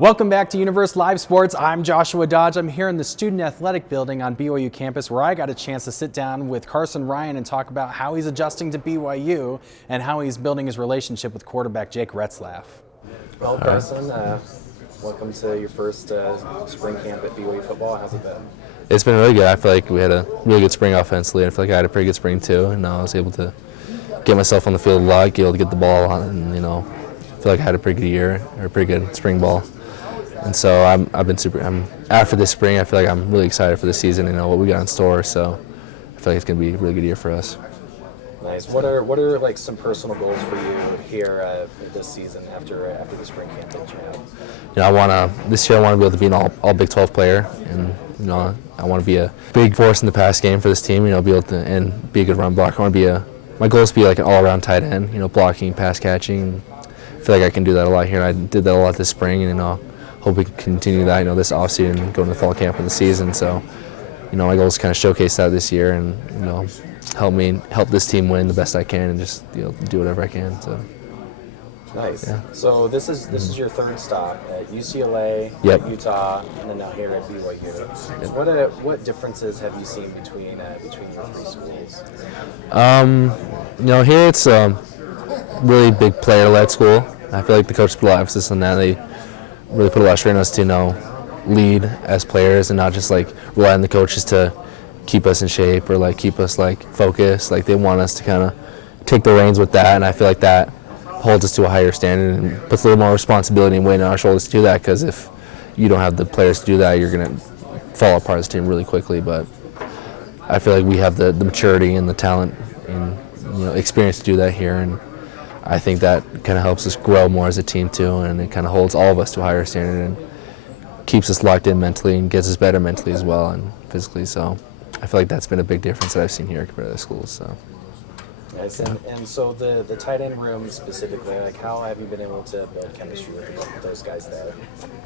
Welcome back to Universe Live Sports. I'm Joshua Dodge. I'm here in the Student Athletic Building on BYU campus where I got a chance to sit down with Carsen Ryan and talk about how he's adjusting to BYU and how he's building his relationship with quarterback Jake Retzlaff. Well, Carsen, welcome to your first spring camp at BYU football. How's it been? It's been really good. I feel like we had a really good spring offensively. I feel like I had a pretty good spring too, and I was able to get myself on the field a lot, be able to get the ball on, and I feel like I had a pretty good year, or a pretty good spring ball. And so after this spring, I feel like I'm really excited for the season and what we got in store. So I feel like it's going to be a really good year for us. Nice. What are like some personal goals for you here this season after the spring camp that you have? This year I want to be able to be an all Big 12 player, and I want to be a big force in the pass game for this team. Be able to and be a good run blocker. My goal is to be like an all-around tight end. blocking, pass catching. I feel like I can do that a lot here. I did that a lot this spring, and hope we can continue that, this offseason, go into fall camp in the season. So, my goal is to kind of showcase that this year and, help this team win the best I can and just, do whatever I can. So. Nice. Yeah. So this is your third stop at UCLA, Yep. at Utah, and then now here at BYU. Yep. What differences have you seen between your three schools? Here it's a really big player-led school. I feel like the coaches put a lot of emphasis on that. They really put a lot of strain on us to lead as players and not just rely on the coaches to keep us in shape or keep us focused. They want us to kind of take the reins with that, and I feel like that holds us to a higher standard and puts a little more responsibility and weight on our shoulders to do that, because if you don't have the players to do that, you're going to fall apart as a team really quickly. But I feel like we have the maturity and the talent and experience to do that here, and I think that kind of helps us grow more as a team too, and it kind of holds all of us to a higher standard and keeps us locked in mentally and gets us better mentally as well and physically. So I feel like that's been a big difference that I've seen here compared to the schools. So. Nice. And so the tight end room specifically, how have you been able to build chemistry with those guys there?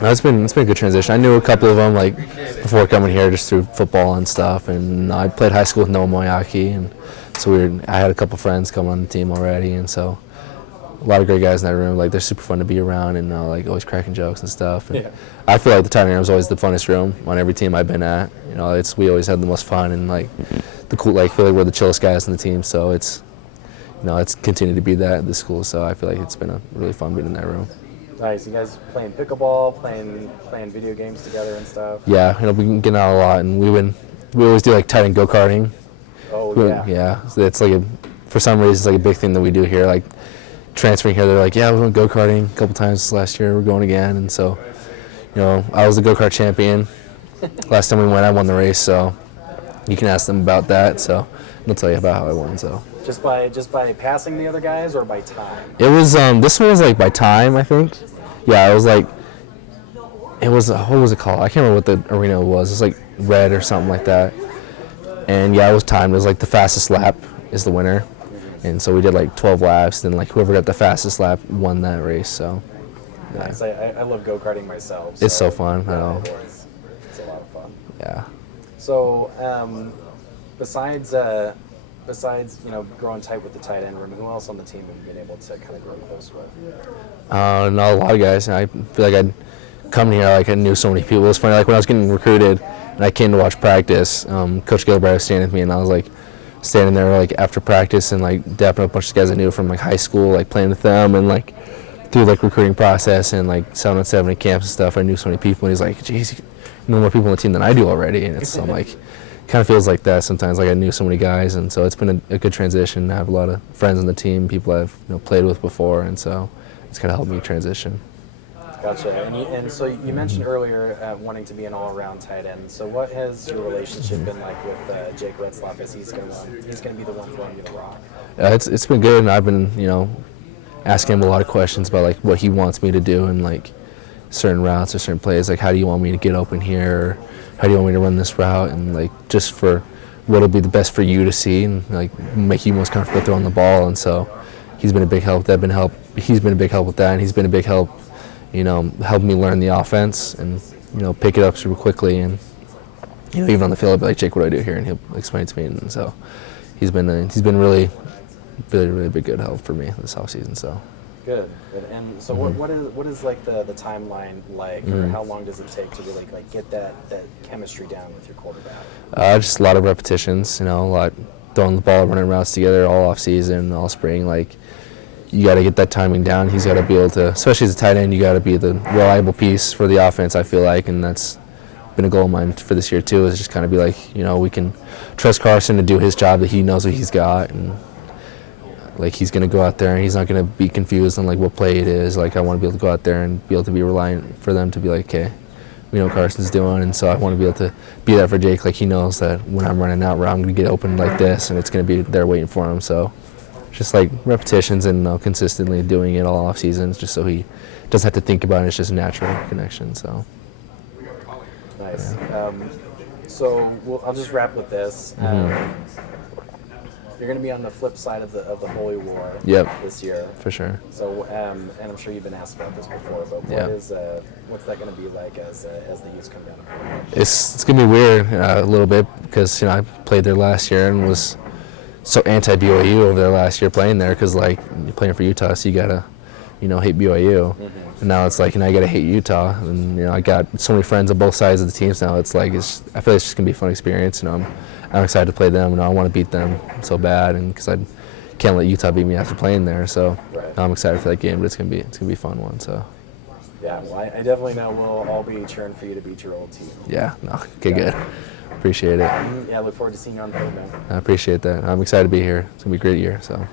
It's been a good transition. I knew a couple of them before coming here just through football and stuff, and I played high school with Noah Moyaki, and so I had a couple friends come on the team already, and so a lot of great guys in that room. They're super fun to be around and always cracking jokes and stuff. And yeah. I feel like the tight end room is always the funnest room on every team I've been at. We always had the most fun and the cool. Feel like we're the chillest guys on the team. So it's continued to be that at this school. So I feel like it's been a really fun being in that room. Nice. You guys playing pickleball, playing video games together and stuff. Yeah, we've been getting out a lot, and we always do tight end go-karting. Oh yeah. Yeah, so it's for some reason it's a big thing that we do here. Transferring here, they're we went go-karting a couple times last year. We're going again, and so, I was the go-kart champion. Last time we went, I won the race, so you can ask them about that. So they'll tell you about how I won. So just by passing the other guys or by time? It was this one was by time, I think. Yeah, it was it was what was it called? I can't remember what the arena was. It was red or something like that. And yeah, it was timed. It was the fastest lap is the winner. And so we did 12 laps, then whoever got the fastest lap won that race. So yeah. Nice. I love go-karting myself. It's so fun. I know. It's a lot of fun. Yeah. So besides growing tight with the tight end room, who else on the team have you been able to kind of grow close with? A lot of guys. I feel like I'd come here I knew so many people. It was funny. When I was getting recruited and I came to watch practice, Coach Gilbride was standing with me, and I was standing there after practice and dapping up a bunch of guys I knew from high school, playing with them, and through recruiting process and 7-on-7 at camps and stuff. I knew so many people, and he's like, geez, you know more people on the team than I do already. And it's kind of feels like that sometimes. I knew so many guys, and so it's been a good transition. I have a lot of friends on the team, people I've played with before, and so it's kind of helped me transition. Gotcha. And so you mentioned earlier wanting to be an all-around tight end. So what has your relationship been like with Jake Retzlaff as he's going to be the one throwing you the rock? It's been good, and I've been asking him a lot of questions about what he wants me to do and certain routes or certain plays. How do you want me to get open here? Or how do you want me to run this route? And just for what'll be the best for you to see and make you most comfortable throwing the ball. And so he's been a big help. He's been a big help with that, and he's been a big help. Help me learn the offense and, pick it up super quickly. And, even on the field, I'll be like, Jake, what do I do here? And he'll explain it to me. And so he's been really, really, really big good help for me this offseason. So Good. And so what is like the timeline like, or how long does it take to really like get that chemistry down with your quarterback? Just a lot of repetitions, a lot throwing the ball, running routes together all off season, all spring. Like, you got to get that timing down. He's got to be able to, especially as a tight end, you got to be the reliable piece for the offense, I feel like, and that's been a goal of mine for this year too, is just kind of be like, we can trust Carsen to do his job, that he knows what he's got, and like he's going to go out there and he's not going to be confused on like what play it is. Like, I want to be able to go out there and be able to be reliant for them to be like, okay, we know what Carson's doing, and so I want to be able to be there for Jake. Like, he knows that when I'm running out route, I'm going to get open like this, and it's going to be there waiting for him. So just like repetitions and consistently doing it all off seasons, just so he doesn't have to think about it. It's just a natural connection. So nice. Yeah. I'll just wrap with this. You're going to be on the flip side of the Holy War this year. For sure. So, and I'm sure you've been asked about this before, but what's that going to be like as the Utes come down? It's going to be weird a little bit, because I played there last year and was so anti-BYU over there last year playing there, because like you're playing for Utah, so you gotta hate BYU. And now it's like, I gotta hate Utah, and I got so many friends on both sides of the teams now. It's like, I feel like it's just gonna be a fun experience. I'm excited to play them, and I want to beat them so bad, and because I can't let Utah beat me after playing there. So I'm excited for that game, but it's gonna be a fun one. So yeah, well, I definitely know we'll all be cheering for you to beat your old team. Yeah, good. Appreciate it. Yeah, I look forward to seeing you on the field, man. I appreciate that. I'm excited to be here. It's gonna be a great year. So.